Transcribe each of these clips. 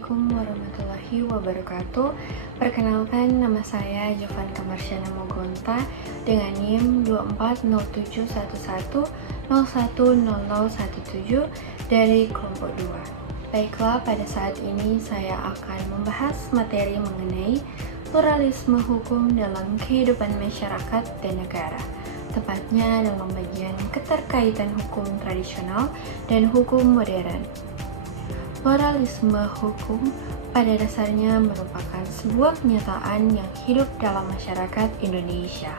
Assalamualaikum warahmatullahi wabarakatuh. Perkenalkan, nama saya Jovan Kamarsyana Mogonta dengan NIM 240711010017 dari kelompok 2. Baiklah, pada saat ini saya akan membahas materi mengenai pluralisme hukum dalam kehidupan masyarakat dan negara, tepatnya dalam bagian keterkaitan hukum tradisional dan hukum modern. Pluralisme hukum pada dasarnya merupakan sebuah kenyataan yang hidup dalam masyarakat Indonesia.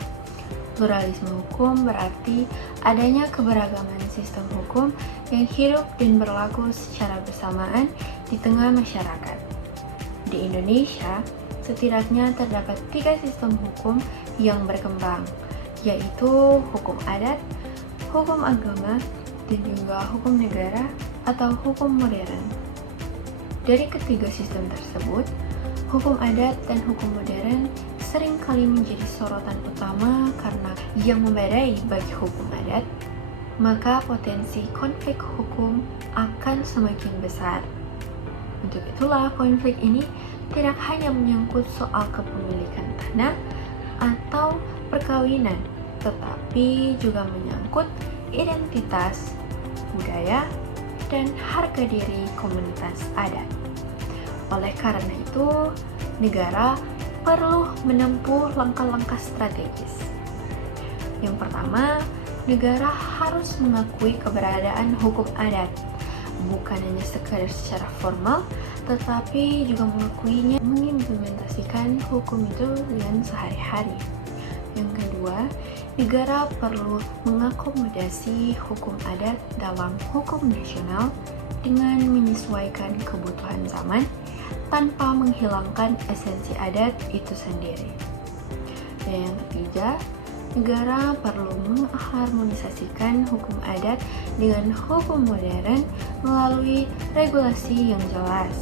Pluralisme hukum berarti adanya keberagaman sistem hukum yang hidup dan berlaku secara bersamaan di tengah masyarakat. Di Indonesia, setidaknya terdapat 3 sistem hukum yang berkembang, yaitu hukum adat, hukum agama, dan juga hukum negara atau hukum modern. Dari ketiga sistem tersebut, hukum adat dan hukum modern seringkali menjadi sorotan utama karena yang membedai bagi hukum adat, maka potensi konflik hukum akan semakin besar. Untuk itulah konflik ini tidak hanya menyangkut soal kepemilikan tanah atau perkawinan, tetapi juga menyangkut identitas, budaya, dan harga diri komunitas adat. Oleh karena itu, negara perlu menempuh langkah-langkah strategis. Yang pertama, negara harus mengakui keberadaan hukum adat, bukan hanya sekadar secara formal, tetapi juga mengakuinya, mengimplementasikan hukum itu dengan sehari-hari. Yang kedua, negara perlu mengakomodasi hukum adat dalam hukum nasional dengan menyesuaikan kebutuhan zaman tanpa menghilangkan esensi adat itu sendiri. Dan yang ketiga, negara perlu mengharmonisasikan hukum adat dengan hukum modern melalui regulasi yang jelas,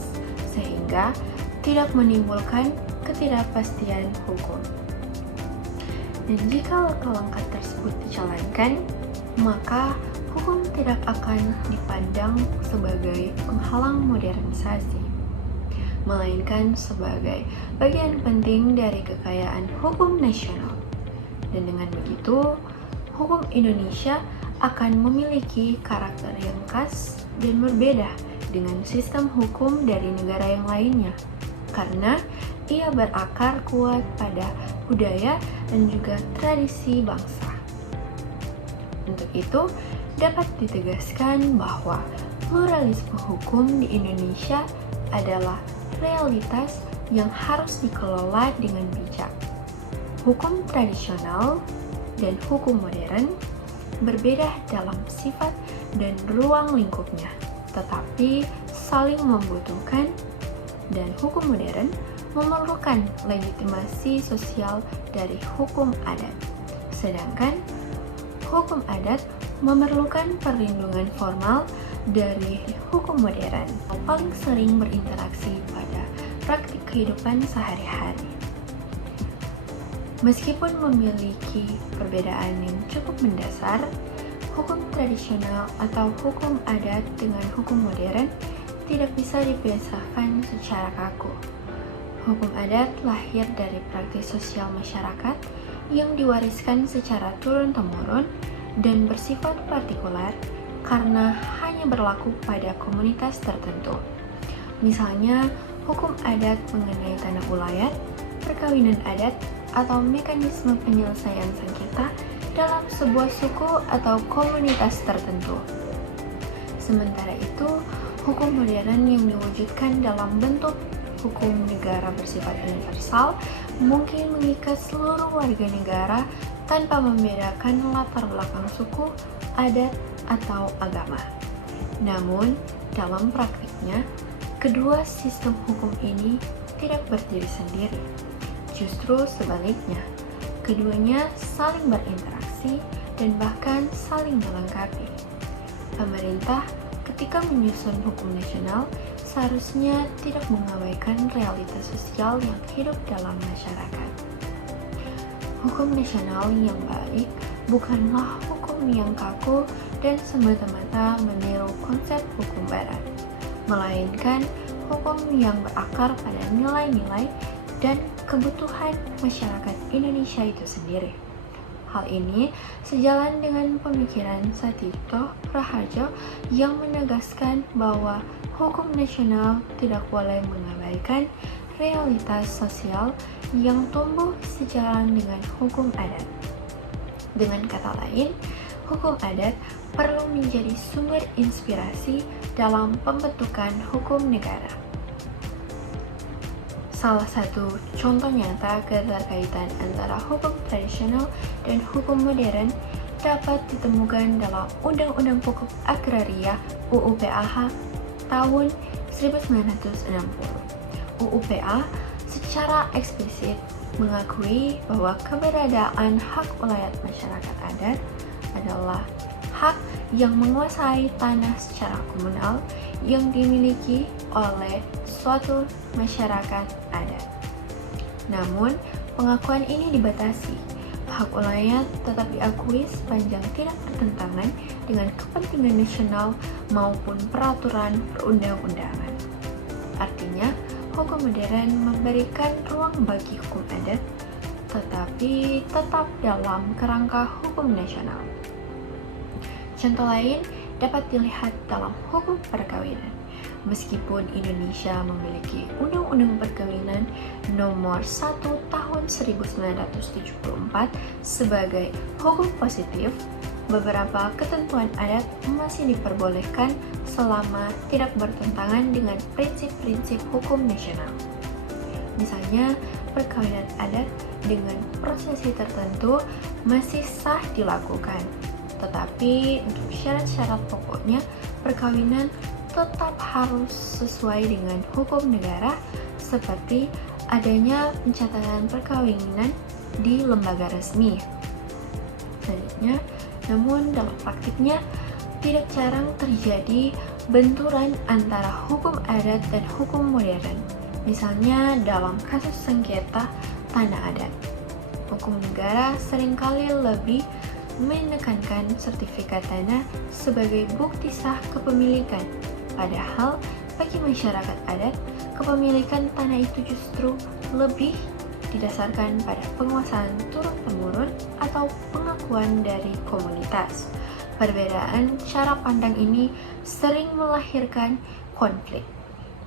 sehingga tidak menimbulkan ketidakpastian hukum. Dan jika langkah-langkah tersebut dijalankan, maka hukum tidak akan dipandang sebagai penghalang modernisasi, melainkan sebagai bagian penting dari kekayaan hukum nasional. Dan dengan begitu, hukum Indonesia akan memiliki karakter yang khas dan berbeda dengan sistem hukum dari negara yang lainnya, karena ia berakar kuat pada budaya dan juga tradisi bangsa. Untuk itu, dapat ditegaskan bahwa pluralisme hukum di Indonesia adalah realitas yang harus dikelola dengan bijak. Hukum tradisional dan hukum modern berbeda dalam sifat dan ruang lingkupnya, tetapi saling membutuhkan, dan hukum modern memerlukan legitimasi sosial dari hukum adat, sedangkan hukum adat memerlukan perlindungan formal dari hukum modern, paling sering berinteraksi pada praktik kehidupan sehari-hari. Meskipun memiliki perbedaan yang cukup mendasar, hukum tradisional atau hukum adat dengan hukum modern tidak bisa dipisahkan secara kaku. Hukum adat lahir dari praktik sosial masyarakat yang diwariskan secara turun-temurun dan bersifat partikular karena hanya berlaku pada komunitas tertentu. Misalnya, hukum adat mengenai tanah ulayat, perkawinan adat, atau mekanisme penyelesaian sengketa dalam sebuah suku atau komunitas tertentu. Sementara itu, hukum modern yang diwujudkan dalam bentuk hukum negara bersifat universal mungkin mengikat seluruh warga negara tanpa membedakan latar belakang suku, adat, atau agama. Namun, dalam praktiknya, kedua sistem hukum ini tidak berdiri sendiri. Justru sebaliknya, keduanya saling berinteraksi dan bahkan saling melengkapi. Pemerintah ketika menyusun hukum nasional seharusnya tidak mengabaikan realitas sosial yang hidup dalam masyarakat. Hukum nasional yang baik bukanlah hukum yang kaku dan semata-mata meniru konsep hukum barat, melainkan hukum yang berakar pada nilai-nilai dan kebutuhan masyarakat Indonesia itu sendiri. Hal ini sejalan dengan pemikiran Satito Praharjo yang menegaskan bahwa hukum nasional tidak boleh mengabaikan realitas sosial yang tumbuh sejalan dengan hukum adat. Dengan kata lain, hukum adat perlu menjadi sumber inspirasi dalam pembentukan hukum negara. Salah satu contoh nyata keterkaitan antara hukum tradisional dan hukum modern dapat ditemukan dalam Undang-Undang Pokok Agraria UU PAH tahun 1960. UU PA secara eksplisit mengakui bahwa keberadaan hak ulayat masyarakat adat adalah hak yang menguasai tanah secara komunal yang dimiliki oleh suatu masyarakat adat. Namun, pengakuan ini dibatasi. Hak ulayat tetap diakui sepanjang tidak bertentangan dengan kepentingan nasional maupun peraturan perundang-undangan. Artinya, hukum modern memberikan ruang bagi hukum adat, tetapi tetap dalam kerangka hukum nasional. Contoh lain dapat dilihat dalam hukum perkawinan. Meskipun Indonesia memiliki Undang-Undang Perkawinan Nomor 1 Tahun 1974 sebagai hukum positif, beberapa ketentuan adat masih diperbolehkan selama tidak bertentangan dengan prinsip-prinsip hukum nasional. Misalnya, perkawinan adat dengan prosesi tertentu masih sah dilakukan. Tetapi untuk syarat-syarat pokoknya, perkawinan tetap harus sesuai dengan hukum negara seperti adanya pencatatan perkawinan di lembaga resmi. Selanjutnya, namun dalam praktiknya tidak jarang terjadi benturan antara hukum adat dan hukum modern. Misalnya dalam kasus sengketa tanah adat. Hukum negara seringkali lebih menekankan sertifikat tanah sebagai bukti sah kepemilikan. Padahal bagi masyarakat adat, kepemilikan tanah itu justru lebih didasarkan pada penguasaan turun-temurun atau pengakuan dari komunitas. Perbedaan cara pandang ini sering melahirkan konflik.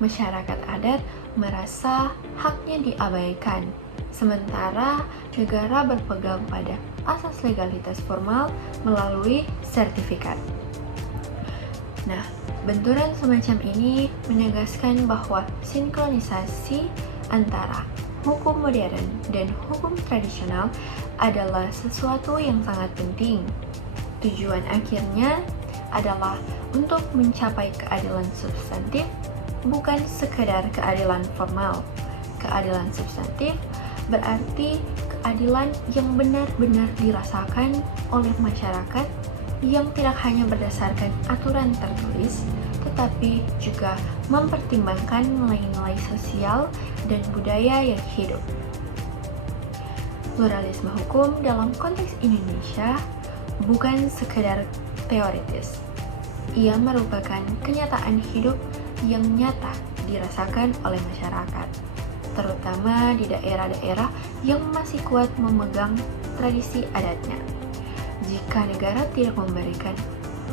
Masyarakat adat merasa haknya diabaikan, sementara negara berpegang pada asas legalitas formal melalui sertifikat. Nah, benturan semacam ini menegaskan bahwa sinkronisasi antara hukum modern dan hukum tradisional adalah sesuatu yang sangat penting. Tujuan akhirnya adalah untuk mencapai keadilan substantif, bukan sekedar keadilan formal. Keadilan substantif berarti keadilan yang benar-benar dirasakan oleh masyarakat yang tidak hanya berdasarkan aturan tertulis, tetapi juga mempertimbangkan nilai-nilai sosial dan budaya yang hidup. Pluralisme hukum dalam konteks Indonesia bukan sekedar teoritis. Ia merupakan kenyataan hidup yang nyata dirasakan oleh masyarakat, terutama di daerah-daerah yang masih kuat memegang tradisi adatnya. Jika negara tidak memberikan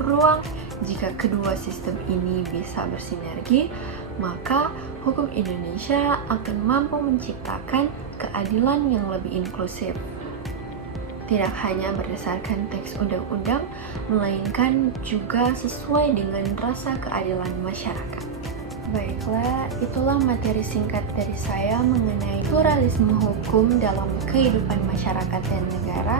ruang, jika kedua sistem ini bisa bersinergi, maka hukum Indonesia akan mampu menciptakan keadilan yang lebih inklusif. Tidak hanya berdasarkan teks undang-undang, melainkan juga sesuai dengan rasa keadilan masyarakat. Baiklah, itulah materi singkat dari saya mengenai pluralisme hukum dalam kehidupan masyarakat dan negara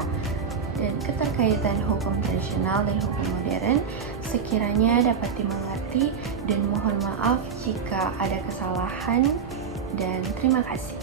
dan keterkaitan hukum tradisional dan hukum modern. Sekiranya dapat dimengerti dan mohon maaf jika ada kesalahan dan terima kasih.